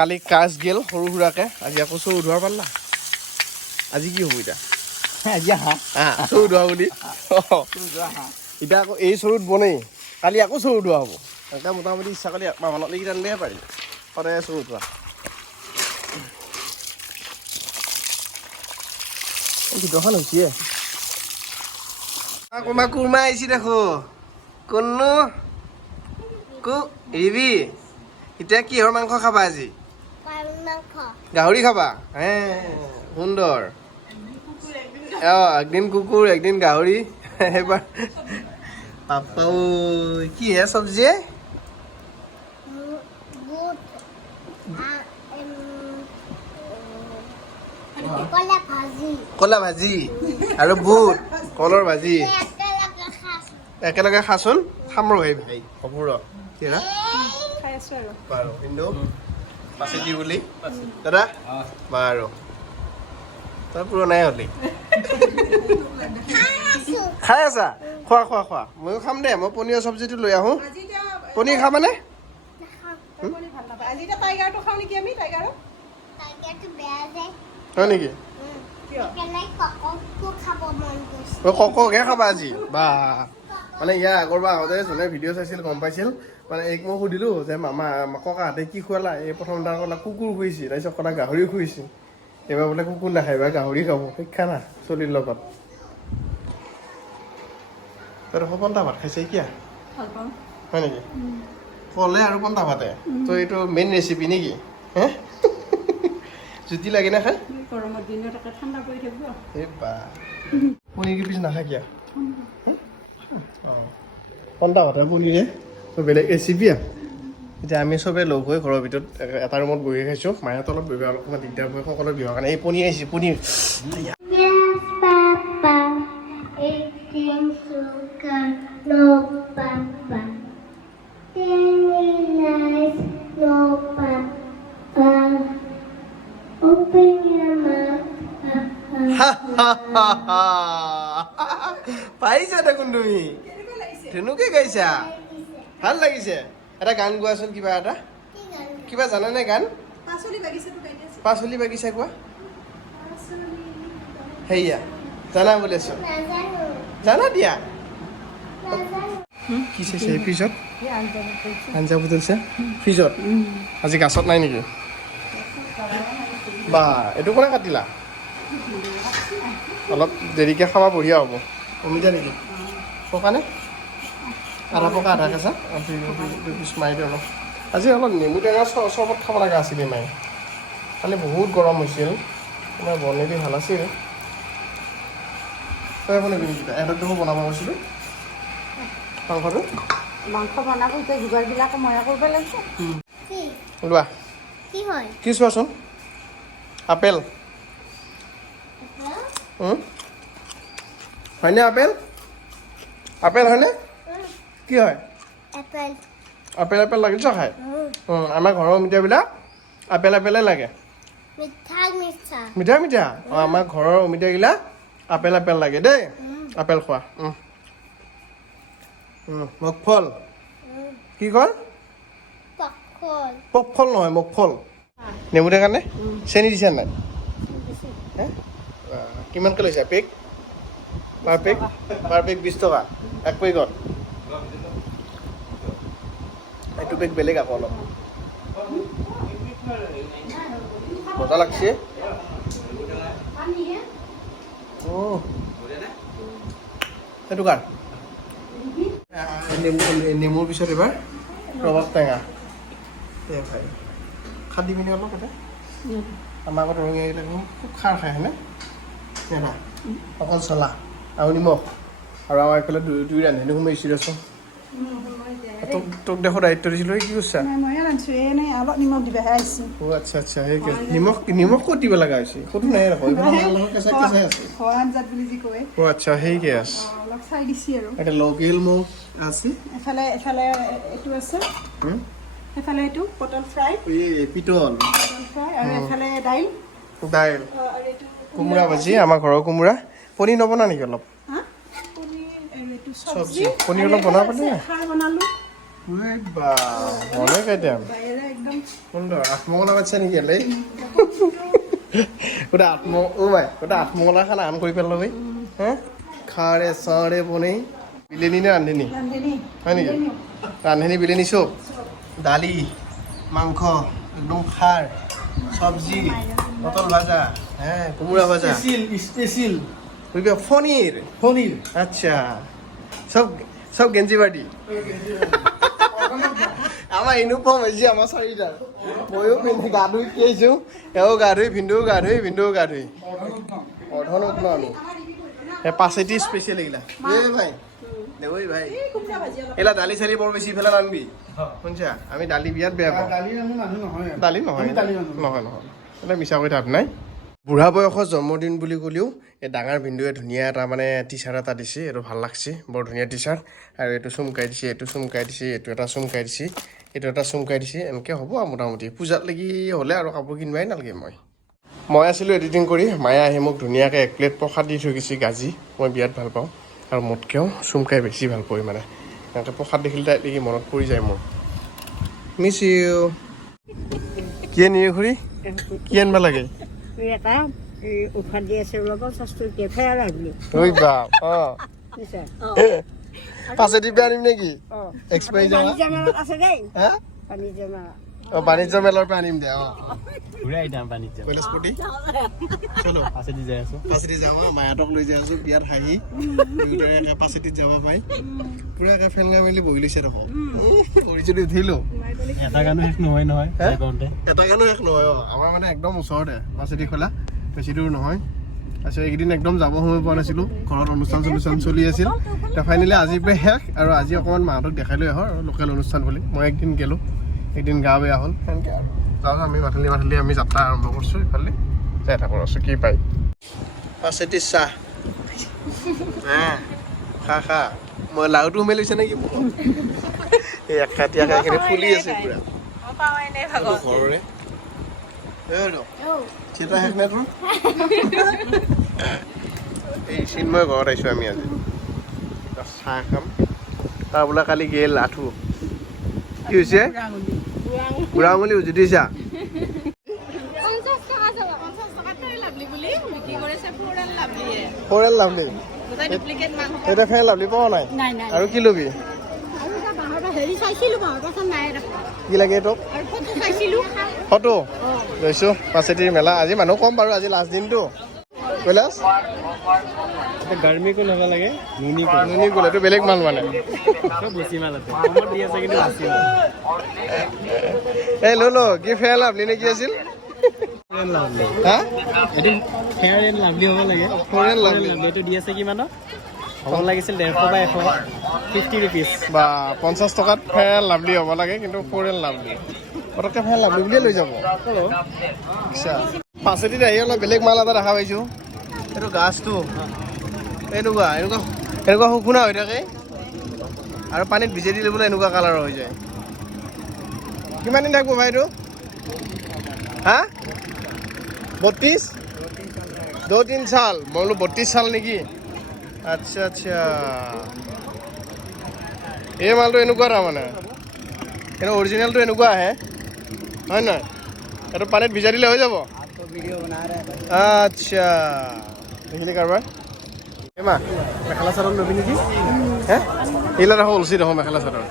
কালি কাজ গেল সৰু সুৰাকে আজি আকৌ চৌ উধোৱাৰ পাৰলা আজি কি হ'ব এতিয়া আজি চৌ উধোৱা বুলি এতিয়া আকৌ এই চৰুত বনেই কালি আকৌ চৌ উধোৱা হ'ব এতিয়া মোটামুটি ইচ্ছা কালি মামানত লাগি টানিলেহে পাৰিম সদায় চৌ উঠোৱা ভিতৰখন হৈছে কোনোবা কোৰমা আহিছে দেখো কোননো ৰিবি এতিয়া কিহৰ মাংস খাবা আজি গাহৰি খাবা হে সুন্দৰ একদিন কুকুৰ একদিন গাহৰি এইবাৰ পাপাও কি হে চব্জি কলা ভাজি আৰু বুট কলৰ ভাজি একেলগে খাচোন খাম ৰ ভাই হ'ব ৰ বাৰু কিন্তু পাছে দি বুলি দাদা বাৰু তই পুৰণাই হলি খাই আছা খোৱা খোৱা খোৱা ময়ো খাম দে মই পনীৰৰ চব্জিটো লৈ আহোঁ পনীৰ খাবানে হয় নেকি কককে খাবা আজি বা মানে ইয়াৰ আগৰবাৰ আহোঁতে যোনে ভিডিঅ' চাইছিল গম পাইছিল মানে এইক মই সুধিলোঁ যে মামা ককাহঁতে কি খুৱালা এই প্ৰথম তাৰ ক'লা কুকুৰ খুৱাইছে তাৰপিছত ক'লা গাহৰি খুৱাইছে এইবাৰ বোলে কুকুৰ নাখায় বা গাহৰি খাব শিক্ষা না চলিৰ লগত তই পন্তা ভাত খাইছে কিয় হয় নেকি কলে আৰু পন্তা ভাতে তো এইটো মেইন ৰেচিপি নেকি হে জুতি লাগে না খাই গৰমৰ দিনত ঠাণ্ডা পৰি থাকিব এই বা পনীৰ পিছ নাখায় কিয় পন্তা ভাতৰ পনীৰে বেলেগ ৰেচিপি এতিয়া আমি চবেই লগ হৈ ঘৰৰ ভিতৰত এটা ৰুমত বহি খাইছোঁ মাহঁত অলপ বহিব অলপমান দিগদাৰ হয় সকলোৰে বিহুৰ কাৰণে এই পনীৰ আহিছে পনীৰ পাইছা দেখোন তুমি ধুনুকে গাইছা ভাল লাগিছে এটা গান গোৱাচোন কিবা এটা কিবা জানানে গান পাচলি বাগিচা কোৱা সেয়া জানা বুলি আছো জানা দিয়া কি চাইছে ফ্ৰিজত আঞ্জা বুটলিছে ফ্ৰিজত আজি গাছত নাই নেকি বা এইটো কোনে কাটিলা অলপ দেৰিকৈ খাব বঢ়িয়া হ'ব অমিতা নেকি পকানে আধা পকা আধা কেঁচা পিছ মাৰি দিওঁ অলপ আজি অলপ নেমু টেঙা চৰবত খাব লগা আছিলে মায়ে কালি বহুত গৰম হৈছিল তোমাৰ বনাই ভাল আছিল তই বনাবি নেকি এহঁতক বনাব কৈছিলোঁ মাংসটো মাংস বনাব এতিয়া যোগাৰবিলাক ময়ে কৰিব লাগিছে লোৱা কি চোৱাচোন আপেল হয়নে আপেল আপেল হয়নে কি হয় আপেল আপেল লাগিছ খাই আমাৰ ঘৰৰ অমিতাবিলাক আপেল আপেলে লাগে মিঠা মিঠা অঁ আমাৰ ঘৰৰ অমিতাগিলা আপেল আপেল লাগে দেই আপেল খোৱা মগফল কি কয় পকফল নহয় মগফল নেমু টেঙা নে চেনি দিছা নাই হে কিমানকৈ লৈছা পেক পাৰ পেক 20 টকা এক পেকত এইটো পেক বেলেগ আকৌ অলপ মজা লাগছে সেইটো কাৰ নেমুৰ পিছত এবাৰ ৰবাব টেঙা ভাই খাদি পিনি অলপ এটা আমাৰ আগত ৰঙিয়া এইবিলাক খুব খাৰ খায় হয়নে না অকল চলা আৰু নিমখ আৰু আমাৰ এইফালে দুই ৰান্ধি সময় ইচি আছোঁ তোক দেখো দায়িত্ব দিছিলোঁ কি কৈছা অলপ নিমখ দিবাহে আহিছে অ' আচ্ছা আচ্ছা সেই নিমখ ক'ত দিব লগা হৈছে ক'তো নাই ৰাখো কেঁচাই কেঁচাই আছে আঞ্জাত বুলি যি কয় অ' আচ্ছা সেই গেছ অলপ চাই দিছি আৰু এটা লোকেল মুখ আছে এফালে এইটো আছে এফালে এইটো পটল ফ্ৰাই পিতল ফ্ৰাই আৰু এফালে দাইল দাইল কোমোৰা ভাজি আমাৰ ঘৰৰ কোমোৰা পনীৰ নবনা নেকি অলপ চব্জি পনীৰ অলপ বনাব নে খাৰ বনালোঁ বা অনেক আইটেম একদম সুন্দৰ আঠমঙলা মাতিছে নেকি ইয়ালৈ গোটেই গোটেই আঠমঙলা খানা আন কৰি পেলাবি হা খাৰে চাৰে বনাই বিলেনি নে ৰান্ধনি ৰান্ধনি হয় নেকি ৰান্ধনি বিলেনি চব দালি মাংস একদম খাৰ চব্জি পটল ভাজা হ্যাঁ কুমড়া ভাজা স্পেশাল পনিৰ আচ্ছা সব গেঞ্জি পাৰ্টি আমাৰ ইউনিফৰ্ম হৈছে আমাৰ চাৰিটাৰ ময়ো পিন্ধি গা ধুই কি আহিছোঁ এওঁ গা ধুই ভিন্দুও গা ধুই অৰ্ধনক ন আমি পাছেটি স্পেচিয়েল এইগিলা ভাই দেৱই ভাই এইলা দালি চালি বৰ বেছি ফেলা নানবি শুনছা আমি দালি বিয়াত বেয়া পাওঁ দালি নহয় এটা মিছা কৈ থাপ নাই বুঢ়া বয়সৰ জন্মদিন বুলি ক'লেও এই ডাঙৰ ভিন্দুৱে ধুনীয়া এটা মানে টি চাৰ্ট এটা দিছে এইটো ভাল লাগছে বৰ ধুনীয়া টি চাৰ্ট আৰু এইটো চুমকাই দিছে এইটো এটা চুমকাই দিছে এইটো এটা চুমকাই দিছে এনেকৈ হ'ব আৰু মোটামুটি পূজাত লাগি হ'লে আৰু কাপোৰ কিনিবাই নালাগে মই আছিলোঁ এডিটিং কৰি মায়ে আহি মোক ধুনীয়াকৈ 1 প্লেট প্ৰসাদ দি থৈ গৈছে গাজি মই বিৰাট ভাল পাওঁ আৰু মোতকৈও চুমকাই বেছি ভাল পায় মানে এনেকৈ প্ৰসাদ দেখিলে তাই দেখি মনত পৰি যায় মোৰ মিছ ইউ কি নিৰিখুৰী কি আনিব লাগে এটা উশাহ দি আছে ওলাব চাষ্টু কেফে লাগলি ঐ বাপ পাছেদি বেয়া আনিম নেকি এক্সপাইৰি যাবা আছে দেই হা পানী জমা বাণিজ্য মেলাৰ পৰা আনিম দে ঘূৰাই দাম পানীত যাম কৈলাশপতি চলো পাছেদি যাই আছো পাছেদি যাওঁ মায়াতক লৈ যাই আছোঁ বিয়াত হাঁহি দুয়োটাৰে একে পাছেদিত যাব পাই পুৰা একে ফেন গাই মেলি বহি লৈছে দেখোন কৰি যদি উঠিলোঁ এটা গানো শেষ নহয় এটা গানো শেষ নহয় আমাৰ মানে একদম ওচৰতে পাছেদি খোলা বেছি দূৰ নহয় তাৰপিছত এইকেইদিন একদম যাব সময় পোৱা নাছিলোঁ ঘৰত অনুষ্ঠান চলি আছিল এতিয়া ফাইনেলি আজিৰ পৰা শেষ আৰু আজি অকণমান মাহঁতক দেখাই লৈ আহোঁ আৰু লোকেল অনুষ্ঠান বুলি মই একদিন গ'লোঁ একদিন গা বেয়া হ'ল সেনেকৈ আৰু তাৰপিছত আমি মাথালি আমি যাত্ৰা আৰম্ভ কৰিছোঁ ইফালে যাই থাকোঁ আছোঁ কি পাই পাছেদি চাহ খা মই লাওটো মেলিছে নেকি এই একাঠীয়া খাইখিনি ফুলি আছে পুৰা ঘৰৰে থিয়েটাৰ শেষ নাই তোৰ এই চিন্ময় ঘৰত আহিছোঁ আমি আজি চাহ খাম তাৰ বোলে কালি গেল আঠু কি হৈছে বুঢ়া আঙুলি উজুতি দিছা ফৰেল লাভলি এতিয়া ফেৰ লাভলি পোৱা নাই আৰু কি ল'বি কি লাগে তোক ফটো লৈছোঁ পাছেটিৰ মেলা আজি মানুহ কম বাৰু আজি লাষ্ট দিনটো কৈলাশ গাৰ্মি কো ল'ব লাগে নুনি কোল এইটো বেলেগ মাল মানে বেছি মাল আছে কমত দি আছে কিন্তু বেছি মাল এই লৈ কি ফেৰ লাভলি নে কি আছিল হা এদিন ফেয়াৰ এণ্ড লাভলি হ'ব লাগে ফৰেল লাভলি এইটো দি আছে কিমানত হ'ব লাগিছিল 150 বা 150 ৰুপিজ বা 50 টকাত ফেৰ লাভলি হ'ব লাগে কিন্তু ফৰেল লাভলি পটককৈ ফেৰ লাভলি বুলিয়ে লৈ যাব আচ্ছা পাছেদিত আহি অলপ বেলেগ মাল এটা দেখা পাইছোঁ এইটো গাছটো এনেকুৱা শুকুনা হৈ থাকে আৰু পানীত ভিজাই দিলে বোলে এনেকুৱা কালাৰৰ হৈ যায় কিমান দিন থাকিব ভাই এইটো হা 32 2-3 साल মই বোলো 32 साल নেকি আচ্ছা এই মালটো এনেকুৱা তাৰমানে কিন্তু অৰিজিনেলটো এনেকুৱা আহে হয় নহয় এইটো পানীত ভিজাই দিলে হৈ যাব আচ্ছা দেখিলি কাৰোবাৰ মা মেখেলা চাদৰ ল'বি নেকি হে এইলা দেখোঁ ওলচি দেখোঁ মেখেলা চাদৰ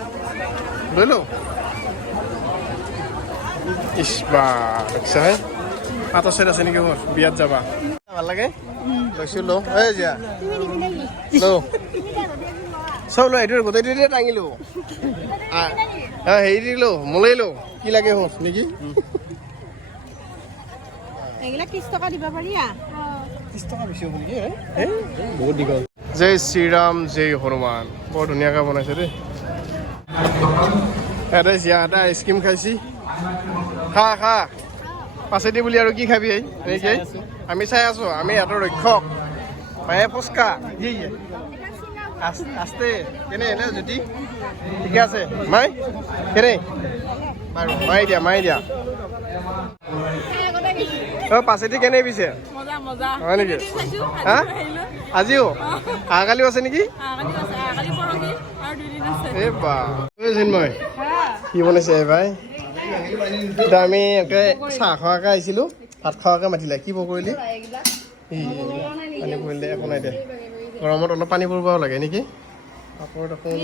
লৈ লওঁ ইছবা দেখিছা হে পাতৰ চেট আছে নেকি মোৰ বিয়াত যাবা ভাল লাগে লৈছোঁ লওঁ এই জিয়া লওঁ চব লৈ এইটো গোটেইটোতে টাঙিলোঁ হেৰি দিলোঁ মোলেই লওঁ কি লাগে হোচ নেকি এইগিলা 30 টকা দিব পাৰি 30 টকা বেছি হ'ব নেকি বহুত দীঘল জয় শ্ৰীৰাম জয় হনুমান বৰ ধুনীয়াকৈ বনাইছে দেই এটা জিয়া এটা আইচক্ৰীম খাইছি খা পাছেদি বুলি আৰু কি খাবি এনেকৈ আমি চাই আছোঁ আমি ইয়াতৰ ৰক্ষক মায়ে ফুচকা আস্তে কেনে এনে জ্যোতি ঠিকে আছে মাই কেনে বাৰু মাৰি দিয়া পাছেদি কেনে পিছে হয় নেকি হা আজিও অহাকালিও আছে নেকি এই বা চিন্ময় কি বনাইছে ভাই এতিয়া আমি একে চাহ খোৱাকৈ আহিছিলোঁ, ভাত খোৱাকৈ মাতিলে। কি কৰিলি? পানী পৰিলে একো নাই দে। গৰমত অলপ পানী পৰিবও লাগে নেকি? আকৌ দেখোন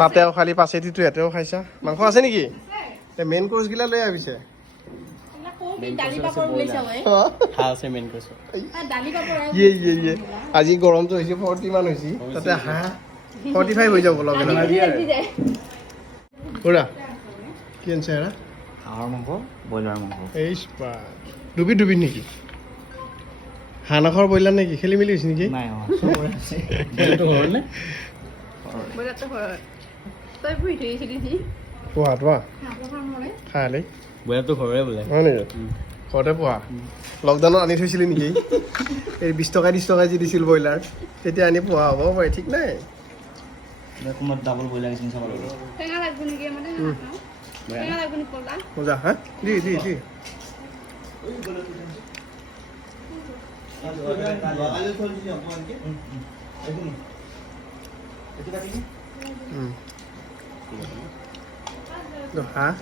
তাতেও খালি পাচেটিটো ইয়াতেও খাইছা। মাংস আছে নেকি? মেইন কোৰ্চগিলা লৈ আহিছে। আজি গৰমটো হৈছে 40 মান হৈছে, তাতে হাঁহ 45 হৈ যাব লগে লগে। কি আনিছে এৰা? হাঁহৰ মাংস, ব্ৰইলাৰ মাংস। এই ডুবি নেকি? হাঁহ নাখৰ ব্ৰইলাৰ নেকি? খেলি মেলি হৈছে নেকি? নাই পোহা খাই ব্ৰইলাৰটো ঘৰৰে বোলে। হয় নেকি? ঘৰতে পোহা? লকডাউনত আনি থৈছিলি নেকি? এই 20 টকা 30 টকা যি দিছিল ব্ৰইলাৰ, তেতিয়া আনি পোহা হ'ব পাৰে, ঠিক নাই। কোনোবাত ডাবল ব্ৰইলাৰ কিনি চাব লাগিব। মজা হা? দি হাঁহ